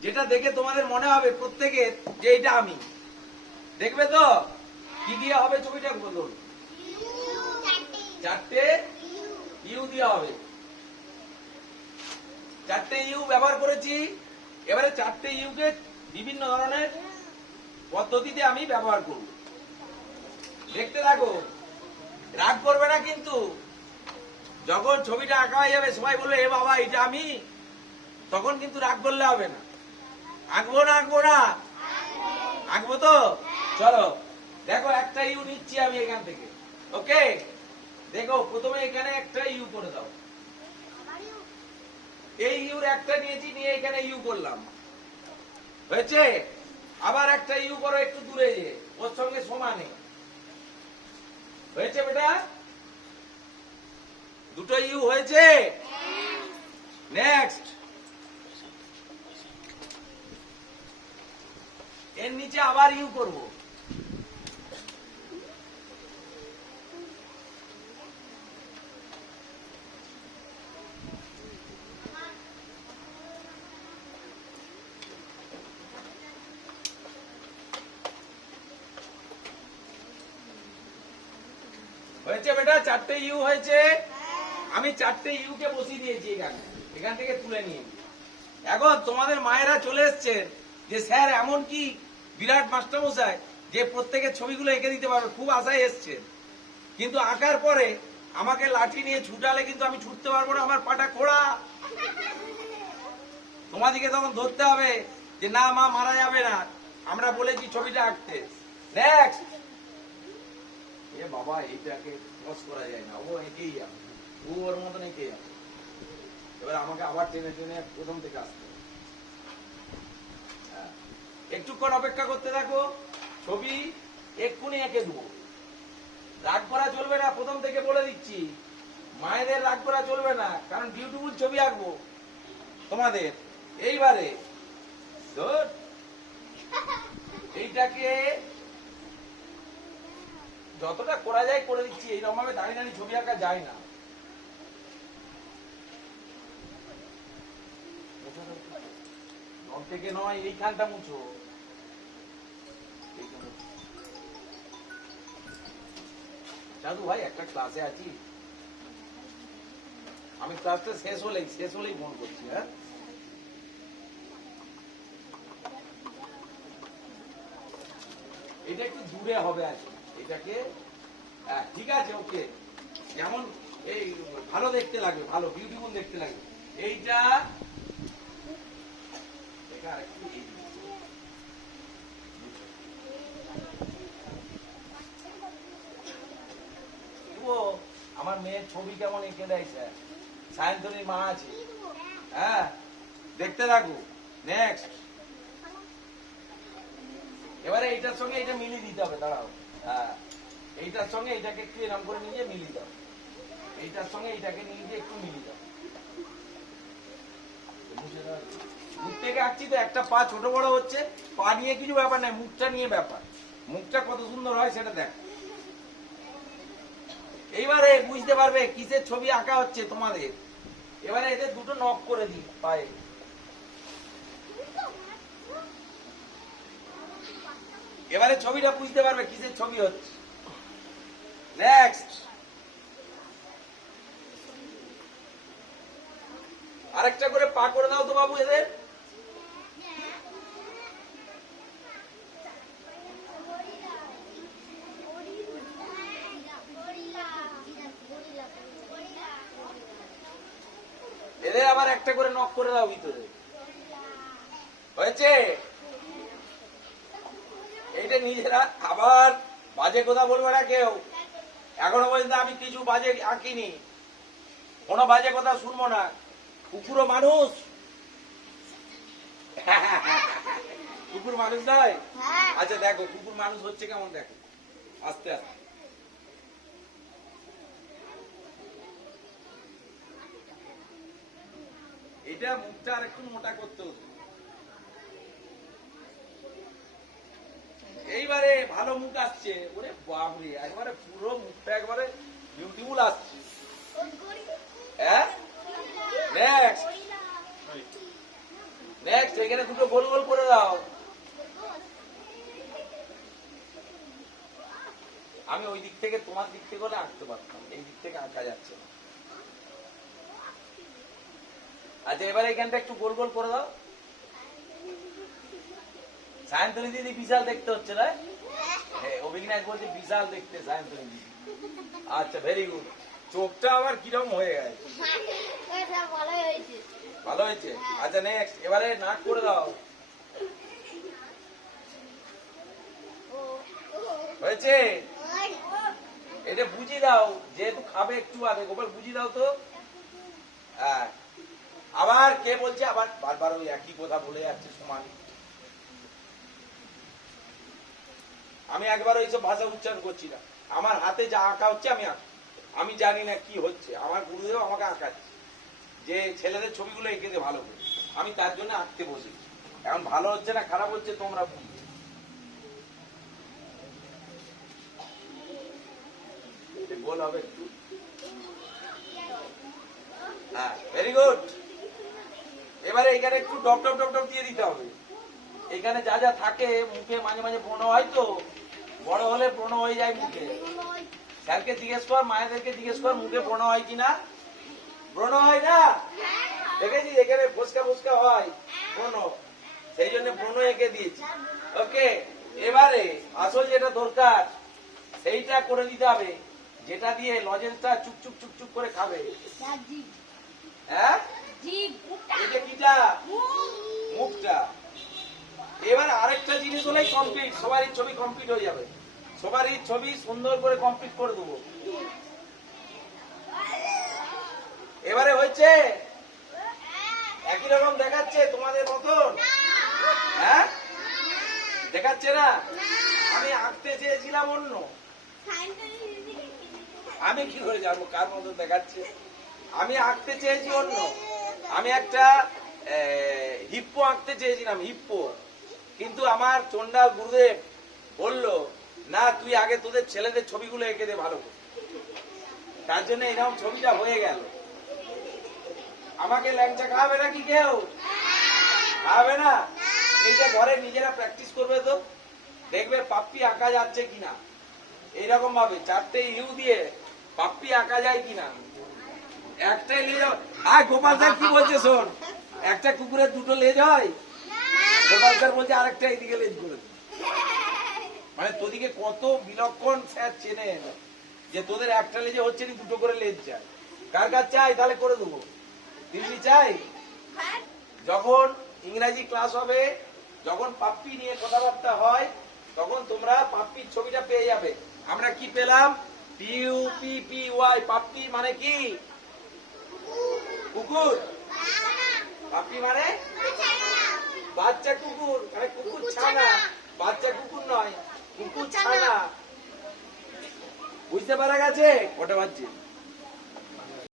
যেটা দেখে তোমাদের মনে হবে প্রত্যেকের যে এটা আমি। দেখবে তো? কি দিয়ে হবে ছবিটা বলুন? চারটে ইউ দিয়ে হবে। চারটে ইউ ব্যবহার করেছি। এবারে চারটে ইউকে বিভিন্ন ধরনের পদ্ধতিতে আমি ব্যবহার করব। দেখতে থাকো। রাগ করবে না কিন্তু। যখন ছবিটা আঁকা হয়ে যাবে, সবাই বলবে, এ বাবা, এটা আমি? তখন কিন্তু রাগ করলে হবে না। আঁকবো না আঁকবো না? আঁকবো তো? চলো দেখো একটা ইউ নিচ্ছি আমি এখান থেকে ওকে? দেখো প্রথমে এখানে একটা ইউ করে দাও। এই ইউর একটা নিয়েছি নিয়ে এখানে ইউ করলাম। হয়েছে? আবার একটা ইউ করো একটু দূরে যে ওর সঙ্গে সমানে। হয়েছে বেটা? দুটো ইউ হয়েছে? নেক্সট এর নিচে আবার ইউ করব। হয়েছে বেটা? চারটে ইউ হয়েছে। আমি চারটে ইউ কে বসিয়ে দিয়েছি এখানে। এখান থেকে তুলে নিয়ে এখন তোমাদের মায়েরা চলে এসছেন যে, স্যার, এমন কি বিরাট মাস্টারমশাই, যে প্রত্যেকের ছবিগুলো এঁকে দিতে পারবে, খুব আশায় এসছেন কিন্তু আঁকার পরে আমাকে লাঠি নিয়ে ছুটালে কিন্তু আমি ছুটতে পারব না, আমার পাটা খোড়া। তোমাদিকে তখন ধরতে হবে যে, না, মা মারা যাবে না। আমরা বলেছি ছবিটা আঁকতে। নেক্সট এ বাবা, এইটাকে ক্রস করা যায় না। ও একেই যাবে। ও ওর মতন এঁকে যাবে। এবার আমাকে আবার টেনে টেনে প্রথম থেকে আসতে। একটুক্ষণ অপেক্ষা করতে থাকো। ছবি এক্ষুনি এঁকে দেবো। রাগ করা চলবে না, প্রথম থেকে বলে দিচ্ছি। মায়েদের রাগ করা চলবে না, কারণ বিউটিফুল ছবি আঁকবো। তোমাদের, এইবারে। এইটাকে যতটা করা যায় করে দিচ্ছি এইরকম ভাবে দাঁড়িয়ে দাঁড়িয়ে ছবি আঁকা যায় না। থেকে নয়, এইখানটা মুছো। ভাই একটা ক্লাসে আছি। আমি ক্লাসটা শেষ হলেই শেষ হলেই ফোন করছি হ্যাঁ? এটা একটু দূরে হবে আর। এটাকে হ্যাঁ, ঠিক আছে ওকে যেমন এই ভালো দেখতে লাগবে ভালো বিউটিফুল দেখতে লাগবে। এইটা এটা আরেকটু এই দিকে। ও আমার ছবি কেমন এঁকে দেয় স্যার? সায়ন্তনীর মা আছে। হ্যাঁ দেখতে থাকো। নেক্সট এবারে এইটার সঙ্গে এটা মিলিয়ে দিতে হবে, দাঁড়াও। হ্যাঁ এইটার সঙ্গে এটাকে একটু এরকম করে নিয়ে মিলিয়ে দাও। এইটার সঙ্গে এইটাকে নিয়ে গিয়ে একটু মিলিয়ে দাও। দূর থেকে আঁকছি তো, একটা পা ছোট বড় হচ্ছে, পা নিয়ে কিছু ব্যাপার নাই, মুখটা নিয়ে ব্যাপার। মুখটা কত সুন্দর হয় সেটা দেখ। এইবারে বুঝতে পারবে কিসের ছবি আঁকা হচ্ছে তোমাদের। এবারে এদের দুটো নখ করে দিই পায়ে। এবারে ছবিটা বুঝতে পারবে কিসের ছবি হচ্ছে। নেক্সট আরেকটা করে পা করে দাও তো বাবু এদের এদের আবার একটা করে নক করে দাও ভিতরে। হয়েছে? এইটা নিজেরা আবার বাজে কথা বলবে না কেউ। এখনও পর্যন্ত আমি কিছু বাজে আঁকিনি। কোনো বাজে কথা শুনব না। কুকুরও মানুষ। কুকুর মানুষ নয়? আচ্ছা দেখো কুকুর মানুষ হচ্ছে কেমন দেখো? আস্তে আস্তে। এটা মুখটা আর একটু মোটা করতে হতো এইবারে ভালো মুখ আসছে। ওরে বাপরে, একবারে পুরো মুখটা একবারে বিউটিফুল আসছে। হ্যাঁ? এখানে দুটো গোল গোল করে দাও। আমি ওই দিক থেকে তোমার দিক থেকে আঁকতে পারতাম, এই দিক থেকে আঁকা যাচ্ছে না। আচ্ছা এবারে এখানটা একটু গোল গোল করে দাও। সায়ন্তনী দিদি বিশাল দেখতে হচ্ছে না? হ্যাঁ, অভিজ্ঞান বলছে বিশাল দেখতে সায়ন্তনী দিদি। আচ্ছা ভেরি গুড চোখটা আবার কীরকম হয়ে গেছে। ভালো হয়েছে? আচ্ছা নেক্সট এবারে নাক করে দাও। হয়েছে? এটা বুঝিয়ে দাও যেহেতু খাবে একটু আগে গোপাল বুঝিয়ে দাও তো। হ্যাঁ। আবার কে বলছে? আবার বারবার ওই একই কথা বলে যাচ্ছে সমান। আমি একবার ওইসব ভাষা উচ্চারণ করছি না। আমার হাতে যা আঁকা হচ্ছে আমি আমি জানি না কি হচ্ছে। আমার গুরুদেব আমাকে আঁকাচ্ছে। যে ছেলেদের ছবিগুলো এঁকে দে ভালো করে। আমি তার জন্য আঁকতে বসেছি। এখন ভালো হচ্ছে না খারাপ হচ্ছে তোমরা গোল হবে একটু। হ্যাঁ ভেরি গুড এবারে এখানে একটু ডপ ডপ ডপ ডপ দিয়ে দিতে হবে। এখানে যা যা থাকে মুখে মাঝে মাঝে ব্রণ হয় তো। বড় হলে ব্রণ হয়ে যায় মুখে। স্যারকে জিজ্ঞেস কর মায়েদেরকে জিজ্ঞেস কর মুখে ব্রণ হয় কিনা? ব্রণ হয় না? দেখেছি এখানে ফুসকা ফুসকা হয়। ব্রণ। সেই জন্য ব্রণ এঁকে দিয়েছি। ওকে এবারে আসল যেটা দরকার সেইটা করে দিতে হবে। যেটা দিয়ে লজেন্সটা চুপচুপ চুপচুপ করে খাবে। হ্যাঁ? এটা কিটা? মুখটা। এবার আরেকটা জিনিস হলেই কমপ্লিট সবারই ছবি কমপ্লিট হয়ে যাবে। সবারই ছবি সুন্দর করে কমপ্লিট করে দেবো। এবারে হয়েছে? একই রকম দেখাচ্ছে তোমাদের মতন? হ্যাঁ? দেখাচ্ছে না? আমি আঁকতে চেয়েছিলাম অন্য। আমি কি করে জানব কার মতন দেখাচ্ছে? আমি আঁকতে চেয়েছি অন্য। আমি একটা হিপ্পো আঁকতে চেয়েছিলাম হিপ্পো কিন্তু আমার চন্ডাল গুরুদেব বলল, না, তুই আগে তোদের ছেলেদের ছবিগুলো এঁকে দে ভালো তার জন্য এরকম ছবিটা হয়ে গেল। আমাকে ল্যাংচা খাওয়াবে নাকি কেউ? খাওয়াবে না? এইটা ঘরে নিজেরা প্র্যাকটিস করবে তো। দেখবে পাপ্পি আঁকা যাচ্ছে কিনা। এইরকম ভাবে চারটে ইউ দিয়ে পাপ্পি আঁকা যায় কিনা। একটাই লেজ হয়। আয় গোপাল স্যার কি বলছে শোন? একটা কুকুরের দুটো লেজ হয়? গোপাল স্যার বলছে আরেকটা এইদিকে লেজ করে মানে তোদিকে কত বিলক্ষণ স্যার চেনে যে তোদের একটা লেজে হচ্ছে না দুটো করে লেজ চাই। কার কার চাই? তাহলে করে দেবো। দিল্লি চাই? যখন ইংরাজি ক্লাস হবে যখন পাপ্পি নিয়ে কথাবার্তা হয় তখন তোমরা পাপ্পির ছবিটা পেয়ে যাবে। আমরা কি পেলাম? P U P P Y puppy মানে কি? কুকুর? আপনি মানে বাচ্চা কুকুর। মানে কুকুর ছানা। বাচ্চা কুকুর নয় কুকুর ছানা। বুঝতে পারা গেছে? কটা বাজছে?